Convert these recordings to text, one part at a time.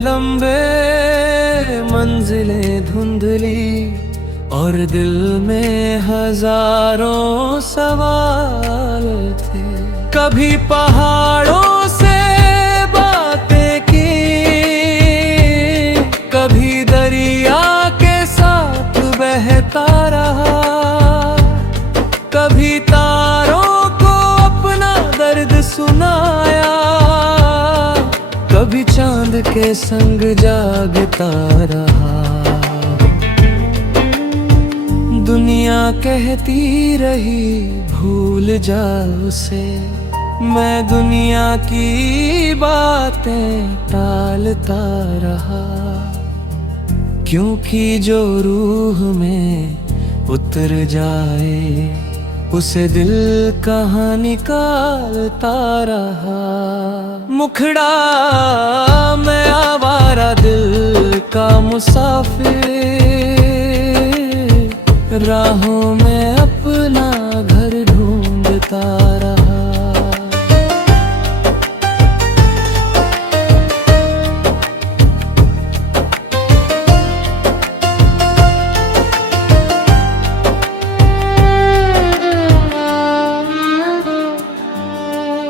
लंबे मंजिलें धुंधली और दिल में हजारों सवाल थे। कभी पहाड़ों से बातें की, कभी दरिया के साथ बहता रहा, कभी तारों को अपना दर्द सुनाया, कभी चांद के संग जागता रहा। दुनिया कहती रही भूल जा उसे, मैं दुनिया की बातें टालता रहा। क्योंकि जो रूह में उतर जाए उसे दिल कहाँ निकालता रहा। मुखड़ा मैं आवारा दिल का मुसाफिर, राहों में अपना घर ढूंढता रहा।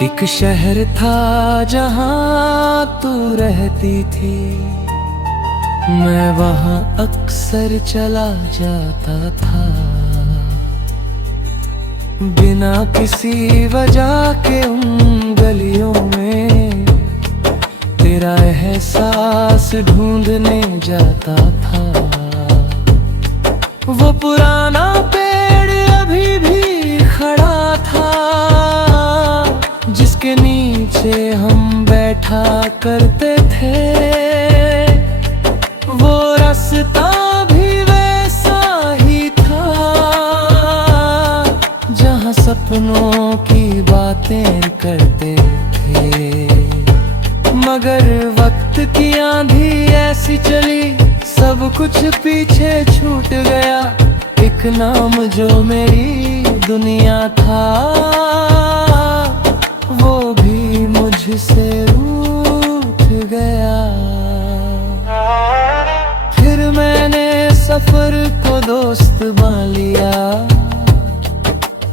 एक शहर था जहाँ तू रहती थी, मैं वहाँ अक्सर चला जाता था। बिना किसी वजह के उन गलियों में तेरा एहसास ढूंढने जाता था। वो पुराना पेड़ अभी भी खड़ा था जिसके नीचे हम बैठा करते थे। वो रास्ता भी वैसा ही था जहाँ सपनों की बातें करते थे। मगर वक्त की आंधी ऐसी चली, सब कुछ पीछे छूट गया। एक नाम जो मेरी दुनिया था, वो भी मुझसे रूठ गया। फिर मैंने सफर को दोस्त मान लिया,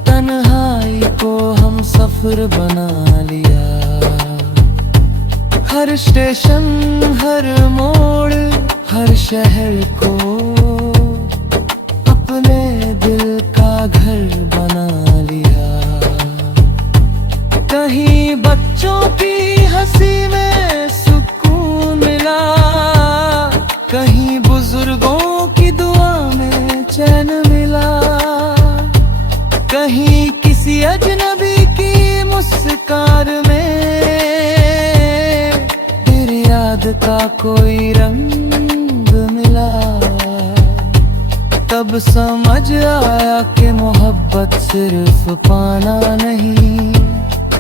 तन्हाई को हम सफर बना लिया। हर स्टेशन, हर मोड़, हर शहर को अपने दिल का घर बना लिया। कहीं बच्चों की हंसी में सुकून मिला, कहीं बुजुर्गों की दुआ में चैन मिला, कहीं किसी अजनबी की मुस्कान में तेरी याद का कोई रंग मिला। तब समझ आया कि मोहब्बत सिर्फ पाना नहीं,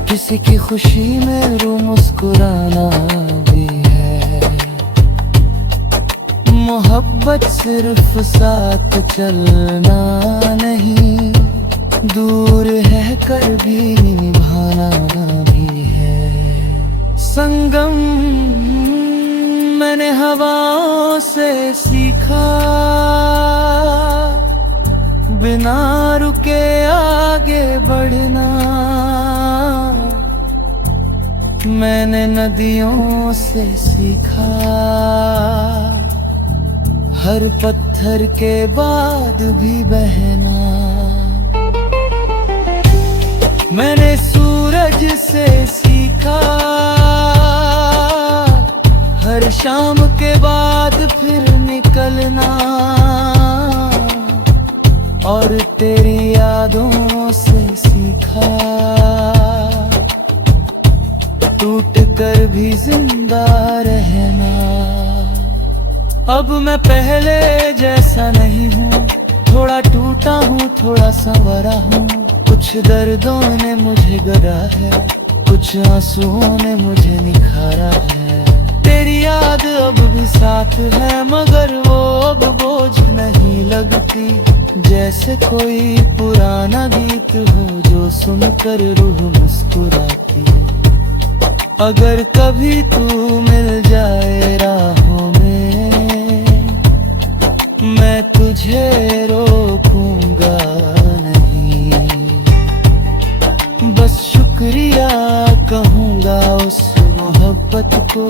किसी की खुशी में रो मुस्कुराना भी है। मोहब्बत सिर्फ साथ चलना नहीं, दूर है कर भी निभाना भी है। संगम मैंने हवाओं से सीखा, बिना रुके आगे बढ़ना। मैंने नदियों से सीखा, हर पत्थर के बाद भी बहना। मैंने सूरज से सीखा, हर शाम के बाद फिर निकलना। और तेरी यादों से सीखा, टूट कर भी जिंदा रहना। अब मैं पहले जैसा नहीं हूँ, थोड़ा टूटा हूँ, थोड़ा संवरा हूँ। कुछ दर्दों ने मुझे गरा है, कुछ आंसुओं ने मुझे निखारा है। तेरी याद अब भी साथ है, मगर वो अब बोझ नहीं लगती। जैसे कोई पुराना गीत हो जो सुनकर रूह मुस्कुराती। अगर कभी तू मिल जाए राहों में, मैं तुझे रोकूंगा नहीं। बस शुक्रिया कहूँगा उस मोहब्बत को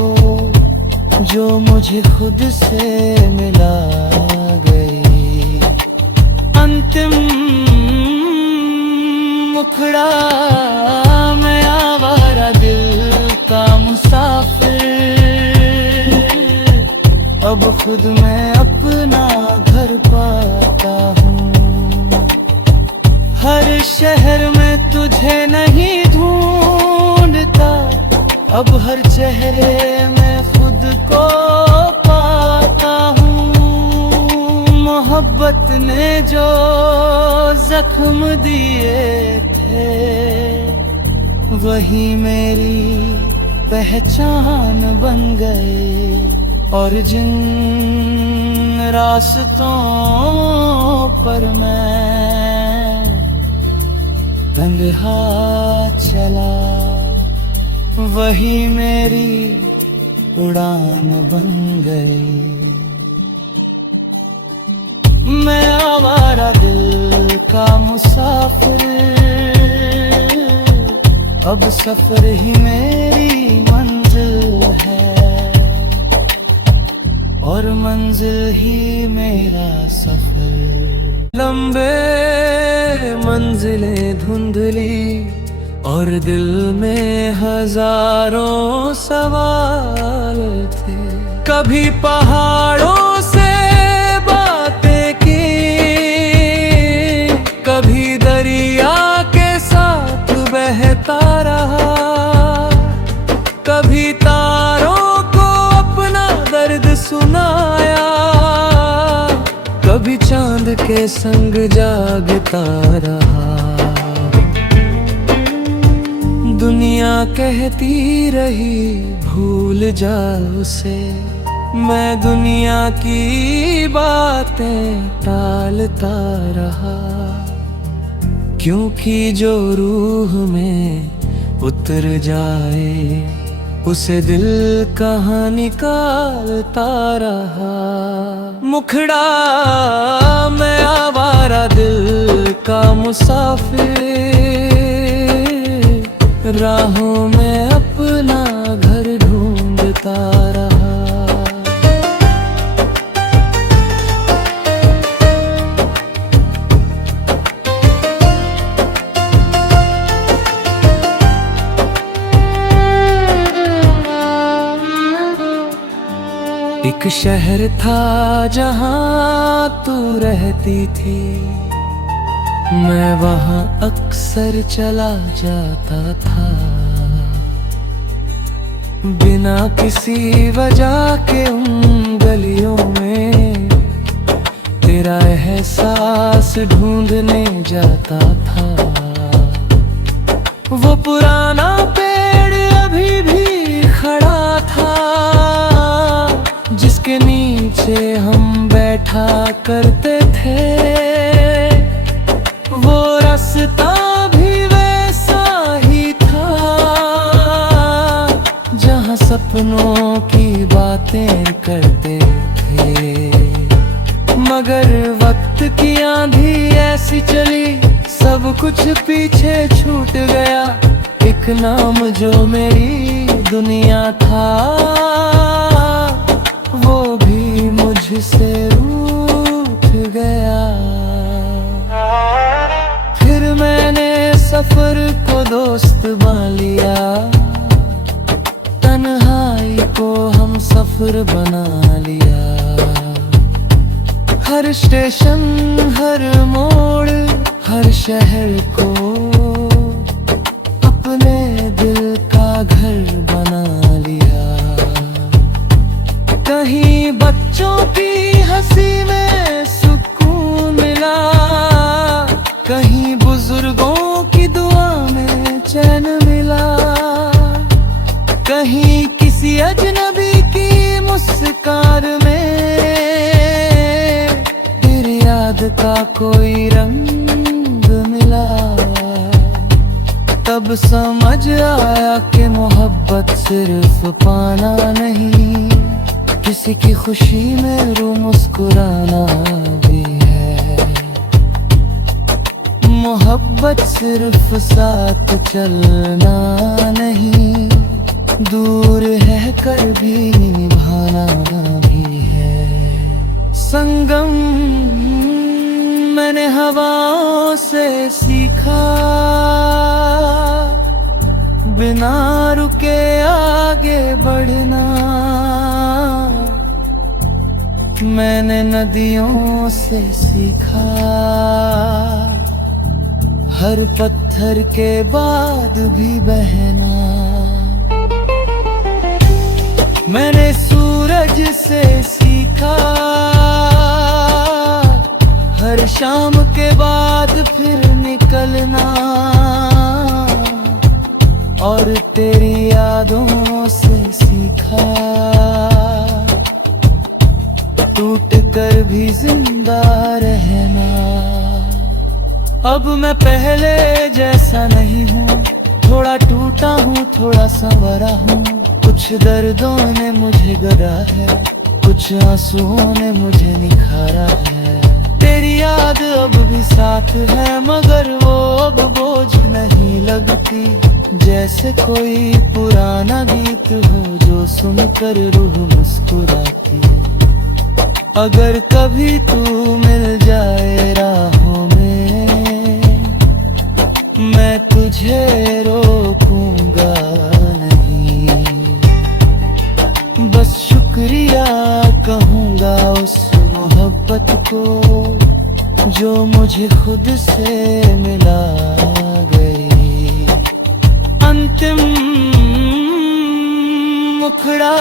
जो मुझे खुद से मिला गई। अंतिम मुखड़ा मैं आवारा दिल का मुसाफिर, अब खुद मैं अपना घर पाता हूँ। हर शहर में तुझे नहीं ढूंढता, अब हर चेहरे में खुद को पाता हूँ। मोहब्बत ने जो जख्म दिए थे, वही मेरी पहचान बन गए। और जिन रास्तों पर मैं तन्हा चला, वही मेरी उड़ान बन गई। मैं आवारा दिल का मुसाफिर, अब सफर ही मेरी मंजिल है, और मंजिल ही मेरा सफर। लंबे मंजिलें धुंधली और दिल में हजारों सवाल थे। कभी पहाड़ों से बातें की, कभी दरिया के साथ बहता रहा, कभी तारों को अपना दर्द सुनाया, कभी चांद के संग जागता रहा। दुनिया कहती रही भूल जा उसे, मैं दुनिया की बातें टालता रहा। क्योंकि जो रूह में उतर जाए, उसे दिल कहाँ निकालता रहा। मुखड़ा मैं आवारा दिल का मुसाफिर, राहों में अपना घर ढूंढता रहा। एक शहर था जहां तू रहती थी, मैं वहां अक्सर चला जाता था। बिना किसी वजह के उन गलियों में तेरा एहसास ढूंढने जाता था। वो पुराना पेड़ अभी भी खड़ा था, जिसके नीचे हम बैठा करते थे। वो रास्ता भी वैसा ही था, जहाँ सपनों की बातें करते थे। मगर वक्त की आंधी ऐसी चली, सब कुछ पीछे छूट गया। एक नाम जो मेरी दुनिया था, वो भी मुझसे रूठ गया। फिर मैंने सफर को दोस्त मान लिया, तन्हाई को हम सफर बना लिया। हर स्टेशन, हर मोड़, हर शहर को अपने दिल का घर बना लिया। कहीं बच्चों की हंसी में सुकून मिला, कहीं बुजुर्गों की दुआ में चैन मिला, कहीं किसी अजनबी की मुस्कान में तेरी याद का कोई रंग मिला। तब अब समझ आया कि मोहब्बत सिर्फ पाना नहीं, किसी की खुशी में रो मुस्कुराना भी है। मोहब्बत सिर्फ साथ चलना नहीं, दूर है कर भी निभाना भी है। संगम मैंने हवाओं से सीखा, बिना रुके आगे बढ़ना। मैंने नदियों से सीखा, हर पत्थर के बाद भी बहना। मैंने सूरज से सीखा, हर शाम के बाद फिर निकलना। और तेरी यादों से सीखा, टूट कर भी जिंदा रहना। अब मैं पहले जैसा नहीं हूँ, थोड़ा टूटा हूँ, थोड़ा संवरा हूँ। कुछ दर्दों ने मुझे गरा है, कुछ आंसुओं ने मुझे निखारा है। तेरी याद अब भी साथ है, मगर वो अब बोझ नहीं लगती। जैसे कोई पुराना गीत हो जो सुनकर रूह मुस्कुराती। अगर कभी तू मिल जाए राहों में, मैं तुझे रोकूंगा नहीं। बस शुक्रिया कहूंगा उस मोहब्बत को जो मुझे खुद से मिला गई। अंतिम मुखड़ा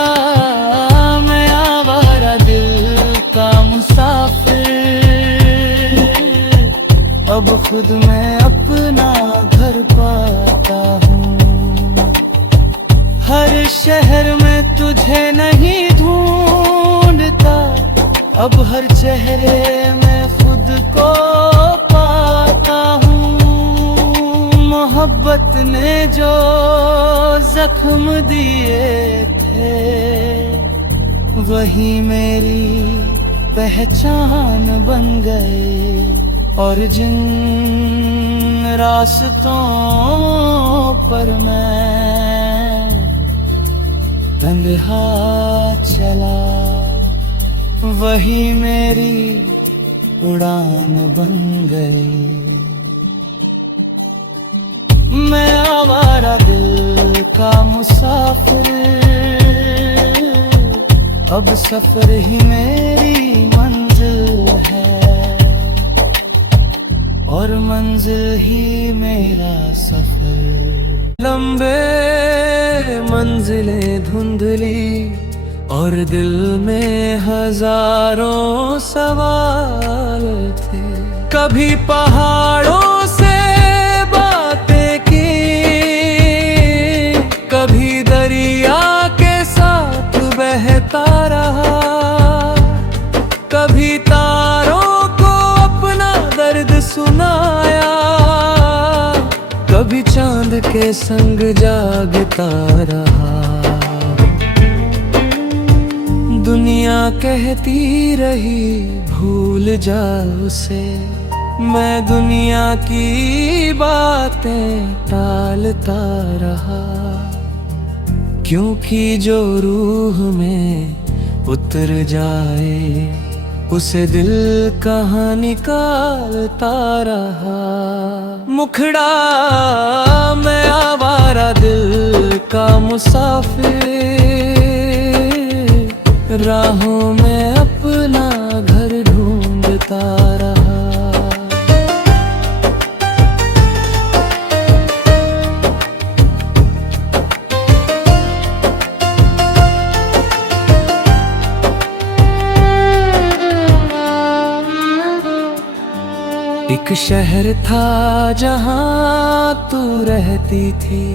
मैं आवारा दिल का मुसाफिर, अब खुद मैं अपना घर पाता हूँ। हर शहर में तुझे नहीं ढूंढता, अब हर चेहरे में खुद को पाता हूँ। मोहब्बत ने जो जख्म दिए थे, वही मेरी पहचान बन गए। और जिन रास्तों पर मैं तन्हा चला, वही मेरी उड़ान बन गई। मैं आवारा दिल का मुसाफिर, अब सफर ही मेरी मंजिल है, और मंजिल ही मेरा सफर। लंबे मंजिलें धुंधली और दिल में हजारों सवाल थे। कभी पहाड़ों से बातें की, कभी दरिया के साथ बहता रहा, कभी तारों को अपना दर्द सुनाया, कभी चांद के संग जागता रहा। दुनिया कहती रही भूल जा उसे, मैं दुनिया की बातें टालता रहा। क्योंकि जो रूह में उतर जाए, उसे दिल कहाँ निकालता रहा। मुखड़ा मैं आवारा दिल का मुसाफिर, राहों में अपना घर ढूंढता रहा। एक शहर था जहाँ तू रहती थी,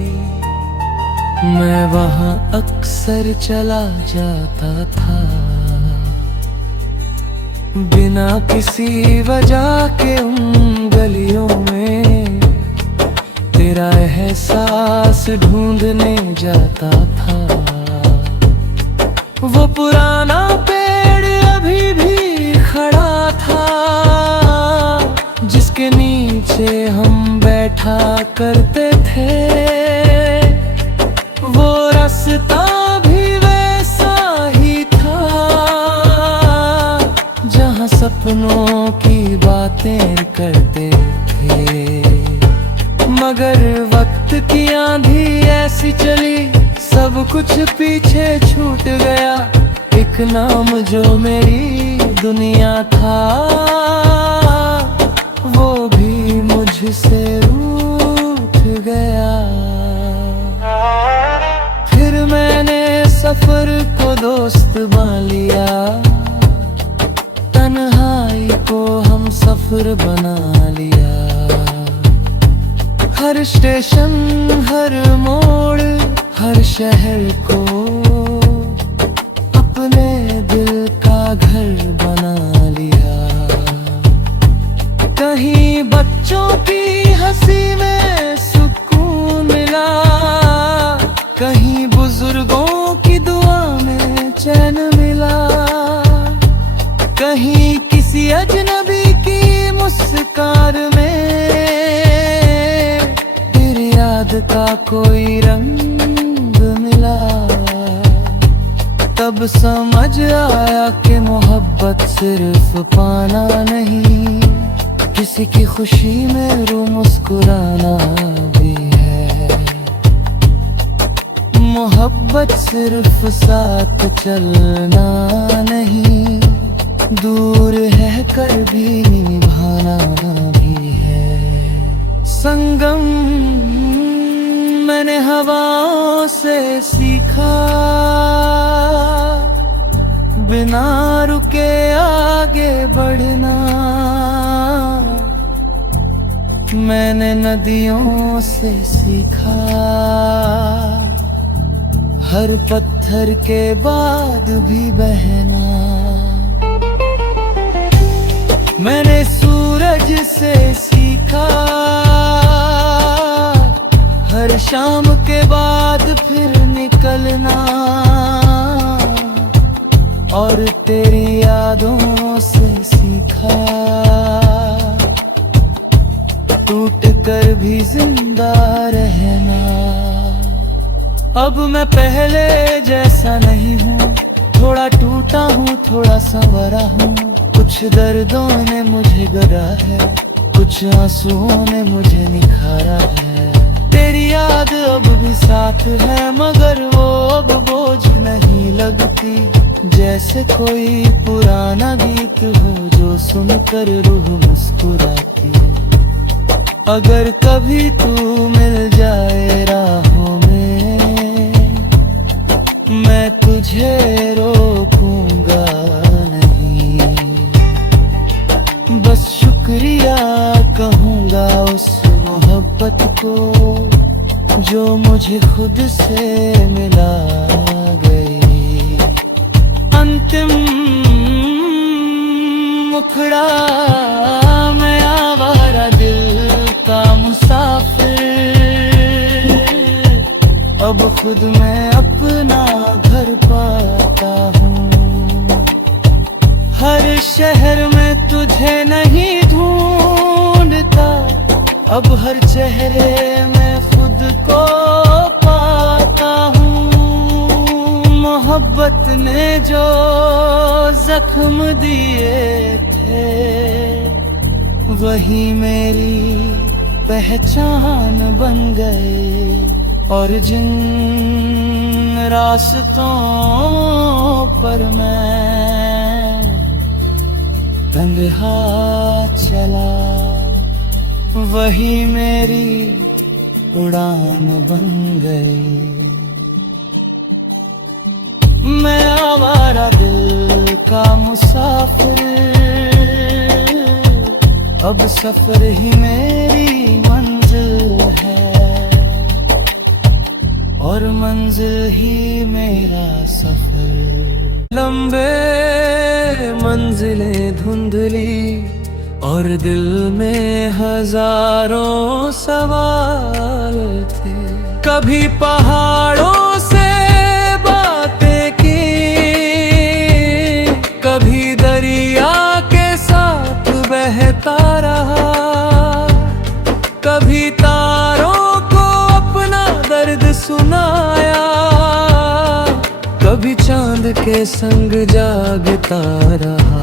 मैं वहाँ अक्सर चला जाता था। बिना किसी वजह के उन गलियों में तेरा एहसास ढूंढने जाता था। वो पुराना पेड़ अभी भी खड़ा था, जिसके नीचे हम बैठा करते थे। वो रास्ता भी वैसा ही था, जहाँ सपनों की बातें करते थे। मगर वक्त की आंधी ऐसी चली, सब कुछ पीछे छूट गया। एक नाम जो मेरी दुनिया था, वो भी मुझसे रूठ गया। फिर मैंने सफर को दोस्त मान लिया, तन्हाई को हम सफर बना लिया। हर स्टेशन, हर मोड़, हर शहर को अपने दिल का घर बना लिया। कहीं बच्चों की हंसी में सुकून मिला, कहीं बुजुर्गों की दुआ में चैन मिला, कहीं किसी अजनबी की मुस्कान में याद का कोई रंग मिला। तब समझ आया कि मोहब्बत सिर्फ पाना नहीं, किसी की खुशी में रो मुस्कुराना भी है। मोहब्बत सिर्फ साथ चलना नहीं, दूर है कर भी निभाना भी है। संगम मैंने हवाओं से सीखा, बिना रुके आगे बढ़ना। मैंने नदियों से सीखा, हर पत्थर के बाद भी बहना। मैंने सूरज से सीखा, हर शाम के बाद फिर निकलना। और तेरी यादों से सीखा, टूट कर भी जिंदा रहना। अब मैं पहले जैसा नहीं हूँ, थोड़ा टूटा हूँ, थोड़ा संवरा हूँ। कुछ दर्दों ने मुझे गरा है, कुछ आंसुओं ने मुझे निखारा है। तेरी याद अब भी साथ है, मगर वो अब बोझ नहीं लगती। जैसे कोई पुराना गीत हो जो सुनकर रूह मुस्कुराती। अगर कभी तू मिल जाए राहों में, मैं तुझे रोकूंगा नहीं। बस शुक्रिया कहूँगा उस मोहब्बत को, जो मुझे खुद से मिला गई। अंतिम मुखड़ा मैं आवारा दिल का मुसाफिर, अब खुद मैं अपना घर पाता हूँ। हर शहर में तुझे नहीं ढूंढता, अब हर चेहरे में खुद को पाता हूँ। मोहब्बत ने जो जख्म दिए थे, वही मेरी पहचान बन गए। और जिन रास्तों पर मैं तन्हा चला, वही मेरी उड़ान बन गई। मैं आवारा दिल का मुसाफिर, अब सफर ही मेरी मंजिल है, और मंजिल ही मेरा सफर। लंबे मंजिलें धुंधली और दिल में हजारों सवाल थे। कभी पहाड़ों से बातें की, कभी दरिया के साथ बहता रहा, कभी तारों को अपना दर्द सुनाया, कभी चांद के संग जागता रहा।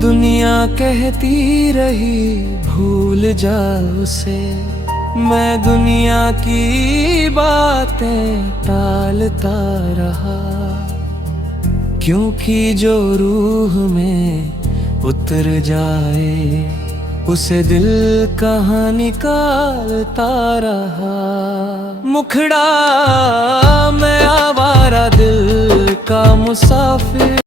दुनिया कहती रही भूल जा उसे, मैं दुनिया की बातें टालता रहा। क्योंकि जो रूह में उतर जाए उसे दिल कहाँ निकालता रहा। मुखड़ा मैं आवारा दिल का मुसाफिर।